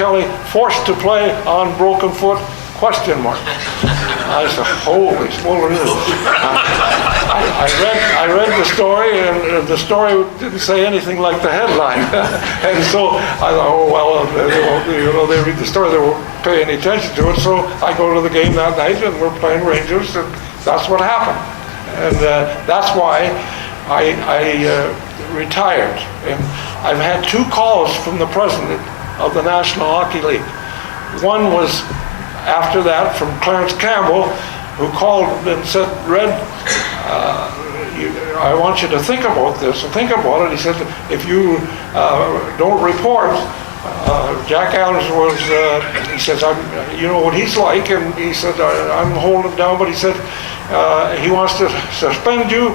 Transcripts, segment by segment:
Kelly, forced to play on broken foot, ? I said, holy smokes. I read the story, and the story didn't say anything like the headline. And so I thought, oh, well, they read the story, they won't pay any attention to it. So I go to the game that night, and we're playing Rangers, and that's what happened. And that's why I retired. And I've had 2 calls from the president of the National Hockey League. One was after that from Clarence Campbell, who called and said, Red, I want you to think about this and think about it. He said, if you don't report, Jack Adams was, he says, you know what he's like, and he said, I'm holding him down, but he said, he wants to suspend you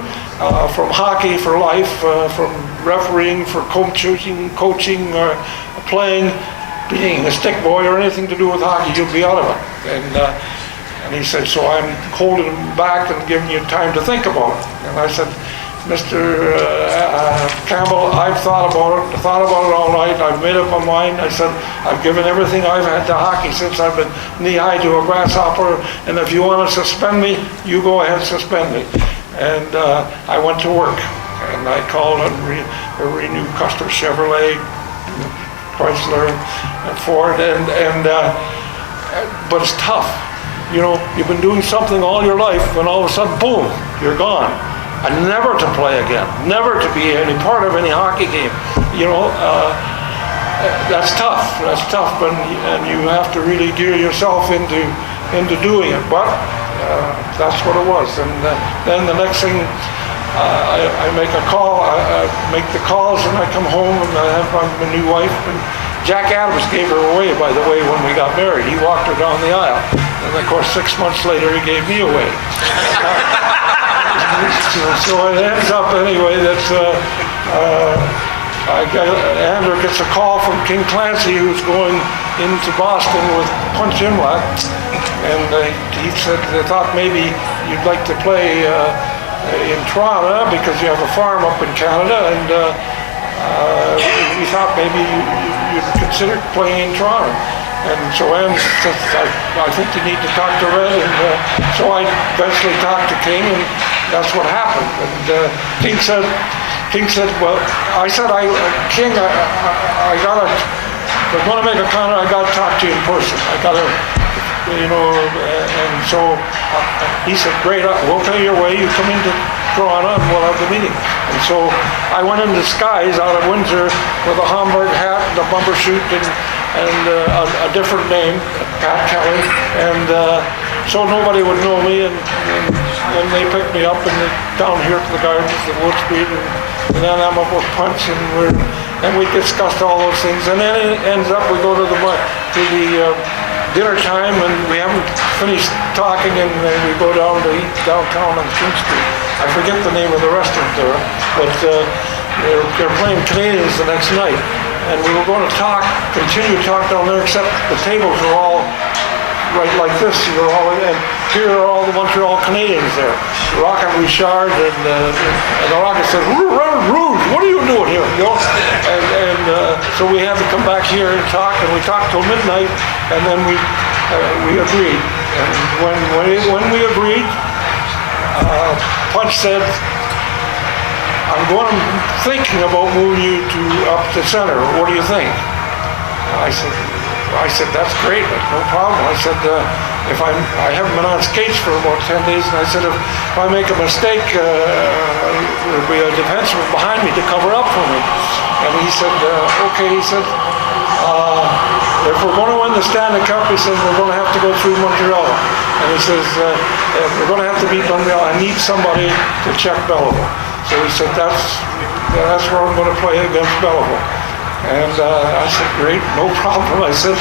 from hockey for life, from refereeing, for coaching, playing, being a stick boy or anything to do with hockey, you'll be out of it. And he said, so I'm holding him back and giving you time to think about it. And I said, Mr. Campbell, I've thought about it all night. I've made up my mind. I said, I've given everything I've had to hockey since I've been knee-high to a grasshopper. And if you want to suspend me, you go ahead, suspend me. And I went to work. And I called on Renew Custer Chevrolet, Chrysler, and Ford. But it's tough. You know, you've been doing something all your life, and all of a sudden, boom, you're gone. And never to play again, never to be any part of any hockey game. You know, that's tough. That's tough, and you have to really gear yourself into doing it. But that's what it was. And then the next thing, I make a call. I make the calls, and I come home, and I have my new wife. And Jack Adams gave her away, by the way, when we got married. He walked her down the aisle, and of course, 6 months later, he gave me away. So it ends up anyway that Andrew gets a call from King Clancy, who's going into Boston with Punch Imlach, and he said they thought maybe you'd like to play in Toronto because you have a farm up in Canada, and we thought maybe you'd consider playing in Toronto. And so Ann said, I think you need to talk to Red, and so I eventually talked to King, and that's what happened. And King said, well, I said, King, I gotta, if I want to make a comment, I gotta talk to you in person. I gotta, you know, and so he said, great, we'll pay your way. You come into Toronto and we'll have the meeting. And so I went in disguise out of Windsor with a Homburg hat and a bumper suit and a different name, Pat Kelly, and so nobody would know me, and they picked me up and down here to the gardens at Wood Street, and then I'm up with Punch, and we discussed all those things, and then it ends up we go to the dinner time, and we haven't finished talking, and then we go down to eat downtown on King Street. I forget the name of the restaurant there, but they're playing Canadians the next night. And we were going to continue to talk down there, except the tables are all right like this. And here are all the Montreal Canadiens there. Rocket Richard and the Rocket said, Rouge, what are you doing here? You know? And so we had to come back here and talk, and we talked till midnight, and then we agreed. And when we agreed, Punch said, I'm thinking about moving you up to center. What do you think? I said, that's great, no problem. I said, I haven't been on skates for about 10 days, and I said, if I make a mistake, there'll be a defenseman behind me to cover up for me. And he said, okay. He said, if we're going to win the Stanley Cup, he says, we're going to have to go through Montreal. And he says, if we're going to have to beat Montreal, I need somebody to check Belleville. So he said, that's where I'm going to play against Belleville. And I said, great, no problem. I said,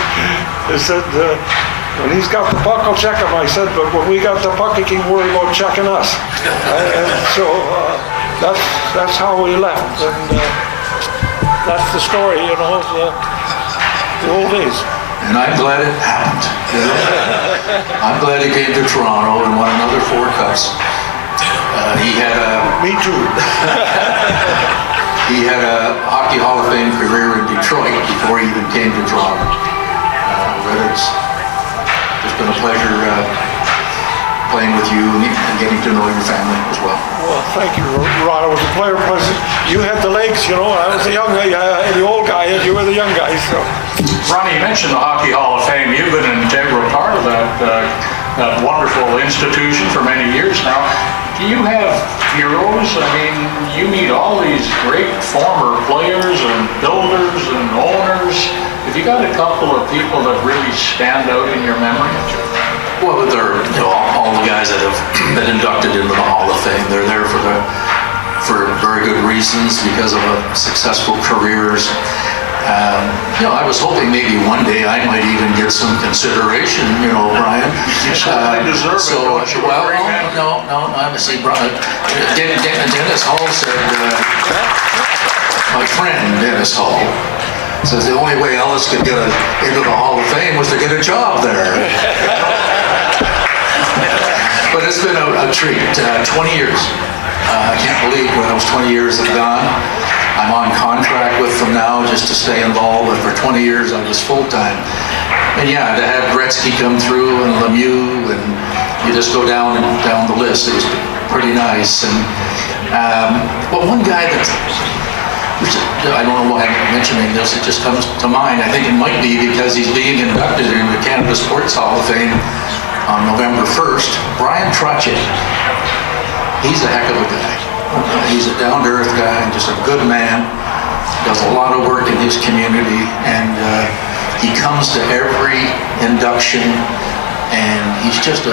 when he's got the puck, I'll check him. I said, but when we got the puck, he can worry about checking us. And so that's how we left. And that's the story, you know, the old days. And I'm glad it happened. I'm glad he came to Toronto and won another 4 cups. He had Me too. He had a Hockey Hall of Fame career in Detroit before he even came to Toronto. pleasure playing with you and getting to know your family as well. Well, thank you, Ron. It was a pleasure. You had the legs, you know. I was the young guy, the old guy, and you were the young guy. So, Ronnie, you mentioned the Hockey Hall of Fame. You've been an integral part of that wonderful institution for many years now. Do you have heroes? I mean, you meet all these great former players and builders and owners. Have you got a couple of people that really stand out in your memory? Well, they're all the guys that have been inducted into the Hall of Fame. They're there for very good reasons because of successful careers. I was hoping maybe one day I might even get some consideration, Brian. You certainly deserve it, don't you? Well, no, I'm a see, Brian. Dennis Hall said, my friend Dennis Hall says the only way Ellis could get into the Hall of Fame was to get a job there. But it's been a treat. 20 years. I can't believe when those 20 years have gone. I'm on contract with them now just to stay involved, but for 20 years I was full-time. And yeah, to have Gretzky come through and Lemieux, and you just go down the list, it was pretty nice. And but one guy that, I don't know why I'm mentioning this, it just comes to mind. I think it might be because he's being inducted into the Canada Sports Hall of Fame on November 1st, Brian Trottier. He's a heck of a guy. He's a down-to-earth guy, just a good man, does a lot of work in his community, and he comes to every induction, and he's just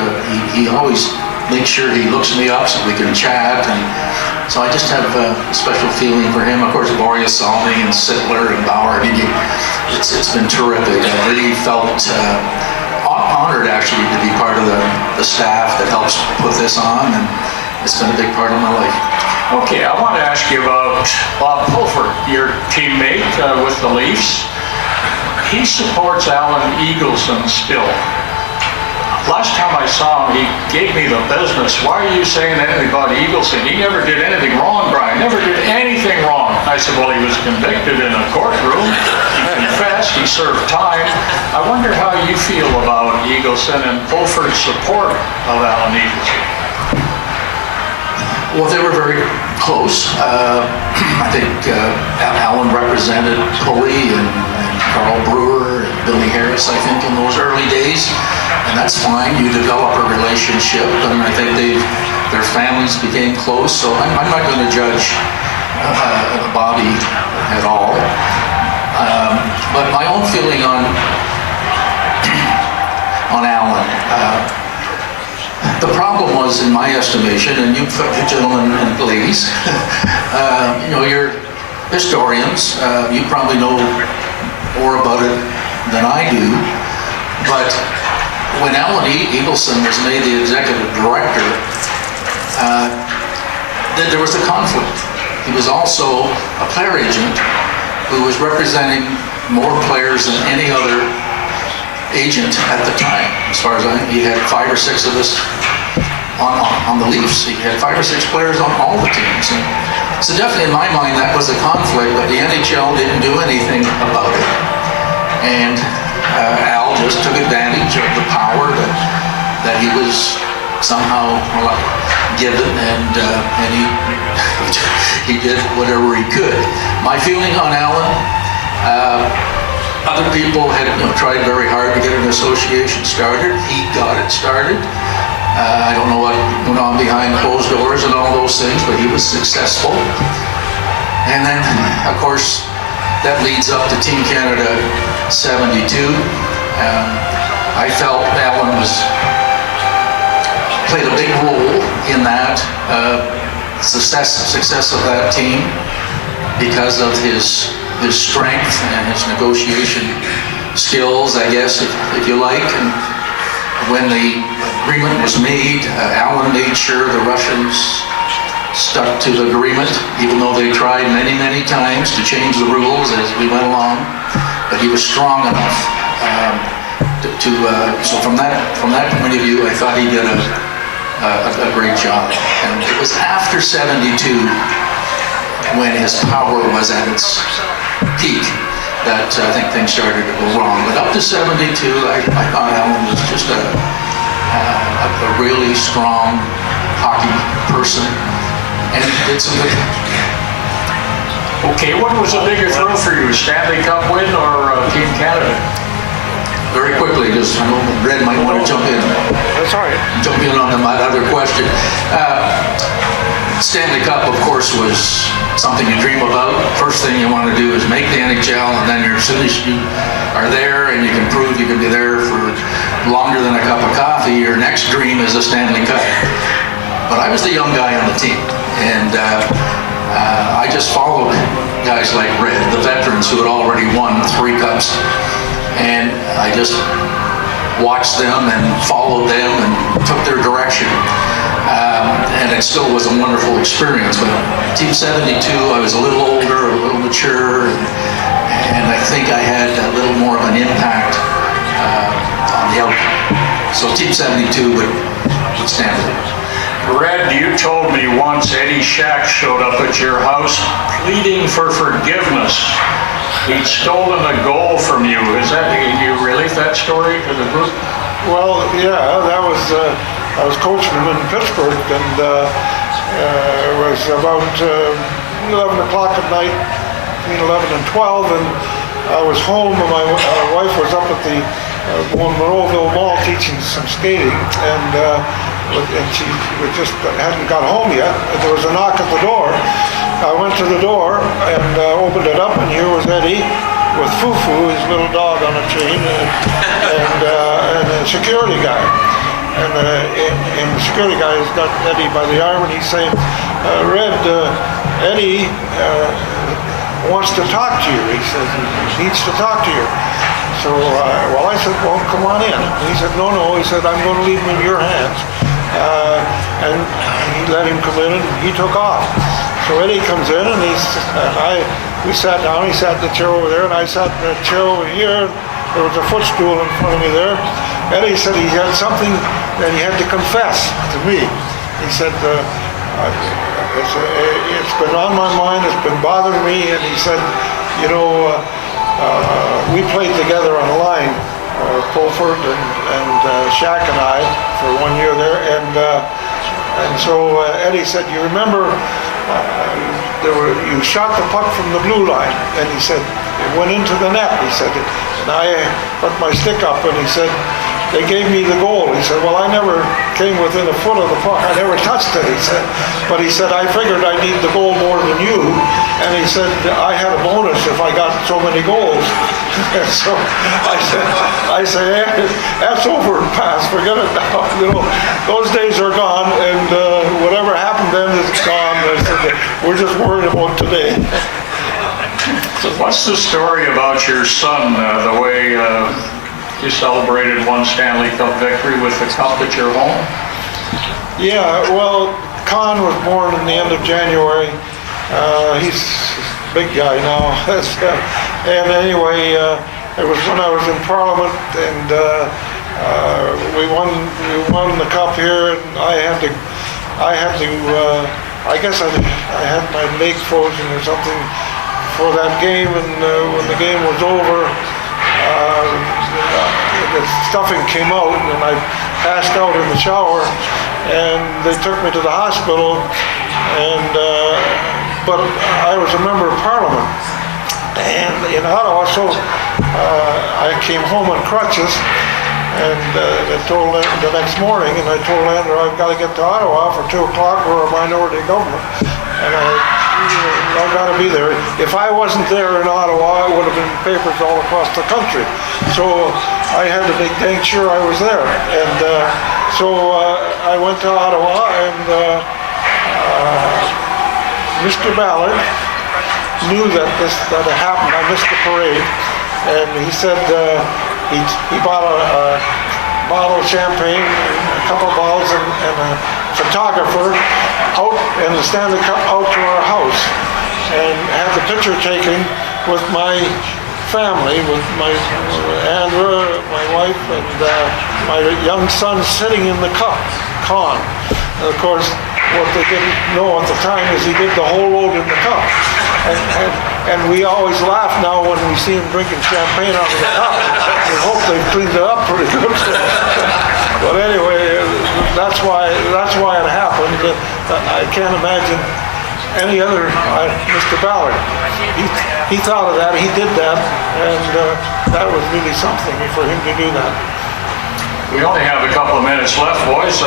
he always makes sure he looks me up so we can chat, and so I just have a special feeling for him. Of course, Boreas Salmi and Sittler and Bauer, it's been terrific. I really felt honored actually to be part of the staff that helps put this on, and it's been a big part of my life. Okay, I want to ask you about Bob Pulford, your teammate with the Leafs. He supports Alan Eagleson still. Last time I saw him, he gave me the business. Why are you saying anything about Eagleson? He never did anything wrong, Brian. Never did anything wrong. I said, well, he was convicted in a courtroom. He confessed. He served time. I wonder how you feel about Eagleson and Pulford's support of Alan Eagleson. Well, they were very close. I think Alan represented Pulley and Carl Brewer and Billy Harris, I think, in those early days. And that's fine. You develop a relationship, and I think their families became close. So I'm not going to judge Bobby at all. But my own feeling on Alan, the problem was, in my estimation, and you gentlemen and ladies, you're historians. You probably know more about it than I do. But when Alan Eagleson was made the executive director, there was a conflict. He was also a player agent who was representing more players than any other agent at the time. As far as he had 5 or 6 of us on the Leafs. He had 5 or 6 players on all the teams. And so definitely in my mind that was a conflict, but the NHL didn't do anything about it. And Al just took advantage of the power that he was somehow given, and he did whatever he could. My feeling on Alan, other people had tried very hard to get an association started. He got it started. I don't know what went on behind closed doors and all those things, but he was successful. And then, of course, that leads up to Team Canada 72. I felt Alan played a big role in that success of that team because of his strength and his negotiation skills, I guess, if you like. And when the agreement was made, Alan made sure the Russians stuck to the agreement, even though they tried many, many times to change the rules as we went along. But he was strong enough so from that point of view, I thought he did a great job. And it was after 72 when his power was at its peak that I think things started to go wrong. But up to 72, I thought Alan was just a a really strong hockey person, and did some good things. Okay, what was a bigger thrill for you, Stanley Cup win or Team Canada? Very quickly, because I know Red might want to jump in. That's all right. Jump in on my other question. Stanley Cup, of course, was something you dream about. First thing you want to do is make the NHL, and then as soon as you are there and you can prove you can be there for longer than a cup of coffee, your next dream is a Stanley Cup. But I was the young guy on the team, and I just followed guys like Red, the veterans who had already won 3 cups, and I just watched them and followed them and took their direction. And it still was a wonderful experience. But Team 72, I was a little older, a little mature, and I think I had a little more of an impact on the outcome. So Team 72 would stand with it. Red, you told me once Eddie Shack showed up at your house pleading for forgiveness. He'd stolen a goal from you. Can you relate that story to the group? Well, yeah, that was, I was coaching him in Pittsburgh, and it was about 11 o'clock at night, between 11 and 12, and I was home, and my wife was up at the Monroeville Mall teaching some skating, and she just hadn't got home yet, and there was a knock at the door. I went to the door and opened it up, and here was Eddie with Fufu, his little dog on a chain, and a security guy. And the security guy has got Eddie by the arm, and he's saying, Red, Eddie wants to talk to you. He says he needs to talk to you. So, well, I said, well, come on in. And he said, no. He said, I'm going to leave him in your hands. And he let him come in, and he took off. So Eddie comes in, and we sat down. He sat in the chair over there, and I sat in the chair over here. There was a footstool in front of me there. Eddie said he had something that he had to confess to me. He said, it's been on my mind, it's been bothering me, and he said, we played together on a line, Pulford and Shack and I, for 1 year there, and so Eddie said, you remember, you shot the puck from the blue line, and he said, it went into the net, he said, and I put my stick up, and he said, they gave me the goal. He said, well, I never came within a foot of the puck. I never touched it, he said. But he said, I figured I need the goal more than you. And he said, I had a bonus if I got so many goals. And so I said, that's over and past. Forget it now. Those days are gone, and whatever happened then is gone. I said, we're just worried about today. What's the story about your son, the way you celebrated one Stanley Cup victory with the cup at your home? Yeah, well, Con was born in the end of January. He's a big guy now. And anyway, it was when I was in Parliament, and we won the cup here, and I guess I had my leg frozen or something for that game, and when the game was over, the stuffing came out, and I passed out in the shower, and they took me to the hospital, and but I was a member of Parliament and in Ottawa, so I came home on crutches, and I told them the next morning, and I told Andrew, I've got to get to Ottawa for 2 o'clock, we're a minority government, and I've got to be there. If I wasn't there in Ottawa, it would have been papers all across the country. So I had to make dang sure I was there. And so I went to Ottawa, and Mr. Ballard knew that had happened. I missed the parade. And he said he bought a bottle of champagne, a couple of bottles, and a photographer out, and the Stanley Cup out to our house, and had the picture taken with my family, with my Andrew, my wife, and my young son sitting in the cup, Con. And of course, what they didn't know at the time is he did the whole load in the cup. And we always laugh now when we see him drinking champagne out of the cup. We hope they cleaned it up pretty good. But anyway, that's why it happened. I can't imagine any other, Mr. Ballard. He thought of that, he did that, and that was really something for him to do that. We only have a couple of minutes left, boys.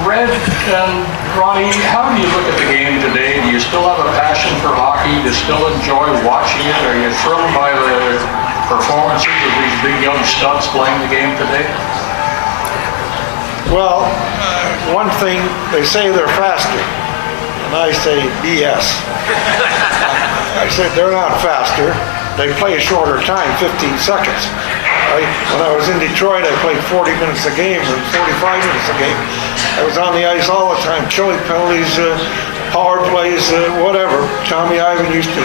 Red and Ronnie, how do you look at the game today? Do you still have a passion for hockey? Do you still enjoy watching it? Are you thrilled by the performances of these big young studs playing the game today? Well, one thing, they say they're faster, and I say BS. I said they're not faster. They play a shorter time, 15 seconds. When I was in Detroit, I played 40 minutes a game or 45 minutes a game. I was on the ice all the time, killing penalties, power plays, whatever. Tommy Ivan used to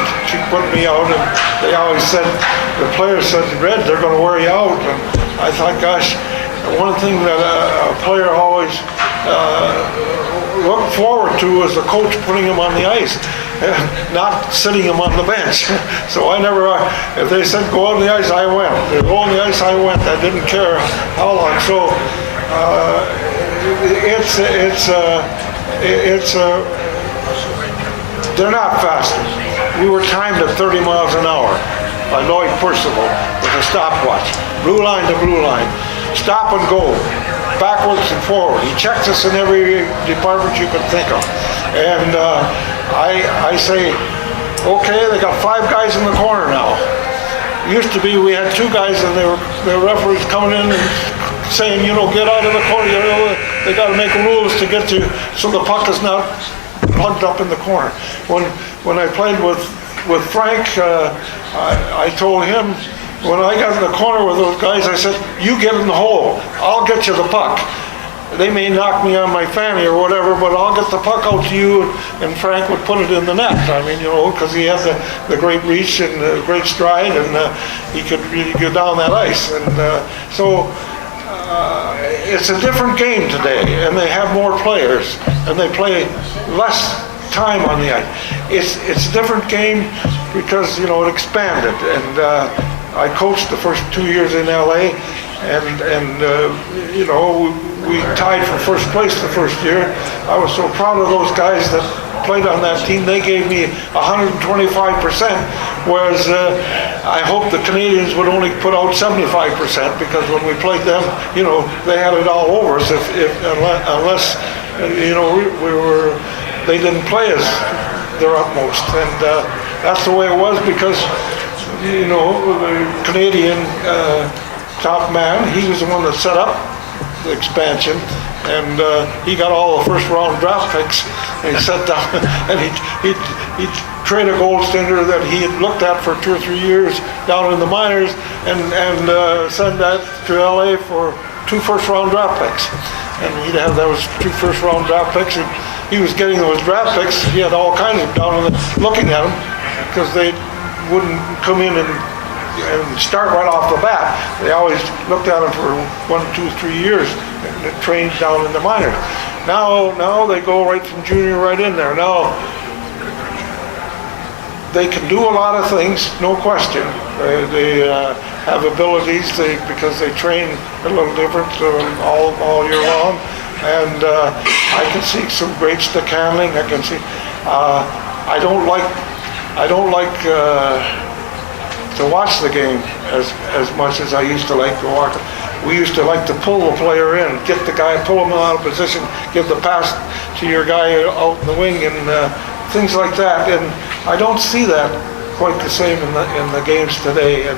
put me out, and they always said, the players said, Red, they're going to wear you out. And I thought, gosh, one thing that a player always looked forward to was the coach putting him on the ice, not sitting him on the bench. So I never, if they said go on the ice, I went. If they go on the ice, I went. I didn't care how long. So they're not faster. We were timed at 30 miles an hour by Lloyd Percival with a stopwatch. Blue line to blue line. Stop and go. Backwards and forward. He checks us in every department you can think of. And I say, okay, they got 5 guys in the corner now. It used to be we had 2 guys and the referees coming in and saying, get out of the corner. They got to make rules to get you so the puck is not plugged up in the corner. When I played with Frank, I told him, when I got in the corner with those guys, I said, you get in the hole. I'll get you the puck. They may knock me on my fanny or whatever, but I'll get the puck out to you, and Frank would put it in the net. I mean, because he has the great reach and the great stride, and he could really go down that ice. And so it's a different game today, and they have more players, and they play less time on the ice. It's a different game because, it expanded. And I coached the first 2 years in LA, and we tied for first place the first year. I was so proud of those guys that played on that team. They gave me 125%, whereas I hoped the Canadians would only put out 75%, because when we played them, they had it all over us unless they didn't play us their utmost. And that's the way it was, because the Canadian top man, he was the one that set up the expansion, and he got all the first round draft picks, and he sat down and he traded a goaltender that he had looked at for 2 or 3 years down in the minors, and sent that to LA for 2 first round draft picks. And he'd have those 2 first round draft picks, and he was getting those draft picks. He had all kinds of down looking at them, because they wouldn't come in and start right off the bat. They always looked at them for 1, 2, 3 years and trained down in the minors. Now they go right from junior right in there. Now they can do a lot of things, no question. They have abilities because they train a little different all year long. And I can see some great stick handling. I can see. I don't like to watch the game as much as I used to like to watch it. We used to like to pull the player in, get the guy, pull him out of position, give the pass to your guy out in the wing, and things like that. And I don't see that quite the same in the games today. And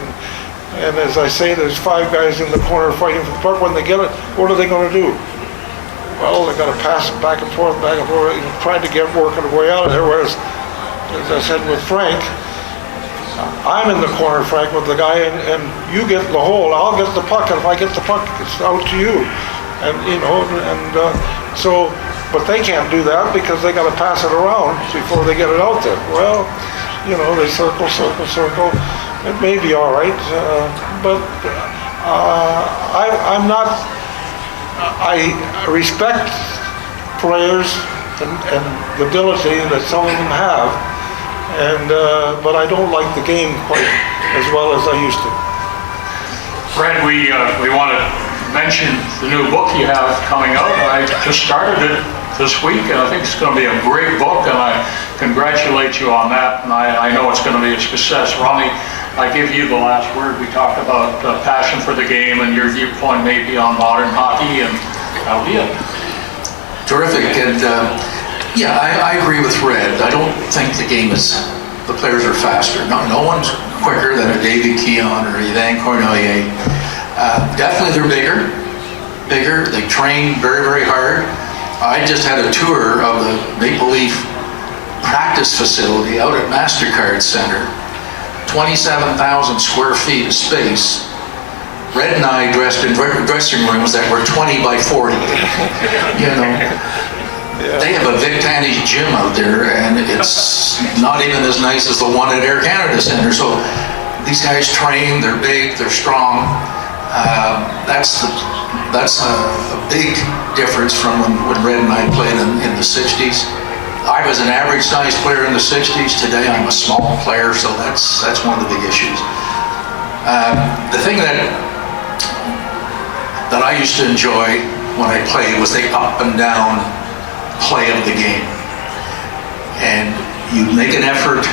as I say, there's 5 guys in the corner fighting for the puck. When they get it, what are they going to do? Well, they got to pass it back and forth, trying to get working their way out of there. Whereas, as I said with Frank, I'm in the corner, Frank, with the guy, and you get the hole. I'll get the puck, and if I get the puck, it's out to you. And so, but they can't do that because they got to pass it around before they get it out there. Well, they circle. It may be all right, but I'm not. I respect players and the ability that some of them have. But I don't like the game quite as well as I used to. Fred, we want to mentioned the new book you have coming out. I just started it this week, and I think it's going to be a great book, and I congratulate you on that, and I know it's going to be a success. Ronnie, I give you the last word. We talked about passion for the game and your viewpoint maybe on modern hockey, and that'll be it. Terrific, and yeah, I agree with Red. I don't think the game is, the players are faster. No one's quicker than a David Keon or Yvan Cornelier. Definitely they're bigger, they train very, very hard. I just had a tour of the Maple Leaf practice facility out at MasterCard Center. 27,000 square feet of space. Red and I dressed in dressing rooms that were 20 by 40. You know, they have a Vic Tanny's gym out there, and it's not even as nice as the one at Air Canada Center. So these guys train, they're big, they're strong. That's a big difference from when Red and I played in the 60s. I was an average sized player in the 60s. Today I'm a small player, so that's one of the big issues. The thing that I used to enjoy when I played was the up and down play of the game. And you make an effort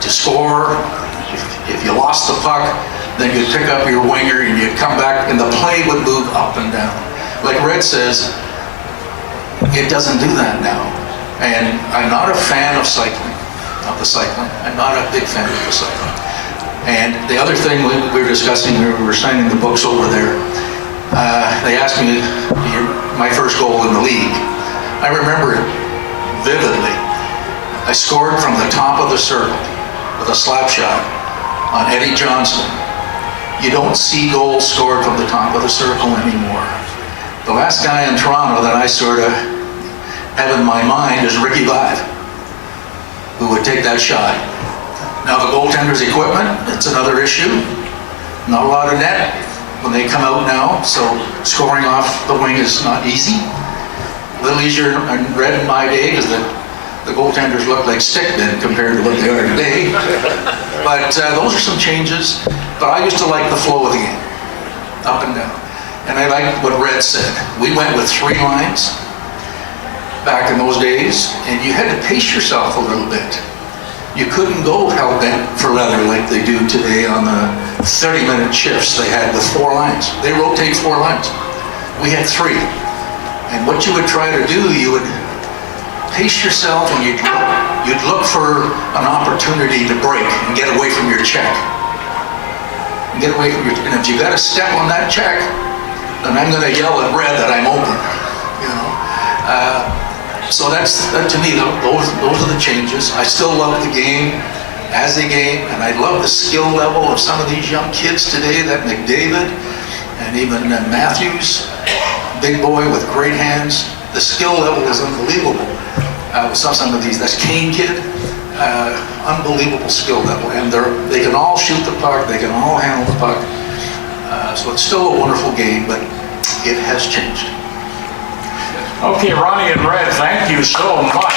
to score. If you lost the puck, then you'd pick up your winger and you'd come back and the play would move up and down. Like Red says, it doesn't do that now. And I'm not a fan of cycling. I'm not a big fan of the cycling. And the other thing we were discussing, we were signing the books over there, they asked me my first goal in the league. I remember it vividly. I scored from the top of the circle with a slap shot on Eddie Johnston. You don't see goals scored from the top of the circle anymore. The last guy in Toronto that I sort of have in my mind is Ricky Vive, who would take that shot. Now the goaltender's equipment, it's another issue. Not a lot of net when they come out now, so scoring off the wing is not easy. A little easier in Red in my day because the goaltenders look like stick men compared to what they are today. But those are some changes. But I used to like the flow of the game, up and down. And I like what Red said. We went with 3 lines back in those days, and you had to pace yourself a little bit. You couldn't go hell-bent for leather like they do today on the 30-minute shifts they had with 4 lines. They rotate 4 lines. We had 3. And what you would try to do, you would pace yourself and you'd look for an opportunity to break and get away from your check. And if you got a step on that check, then I'm going to yell at Red that I'm open. You know. So that's to me, those are the changes. I still love the game as a game, and I love the skill level of some of these young kids today. That McDavid and even Matthews, big boy with great hands. The skill level is unbelievable. Some of these, that's Kane kid, unbelievable skill level, and they can all shoot the puck, they can all handle the puck. So it's still a wonderful game, but it has changed. Okay, Ronnie and Red, thank you so much.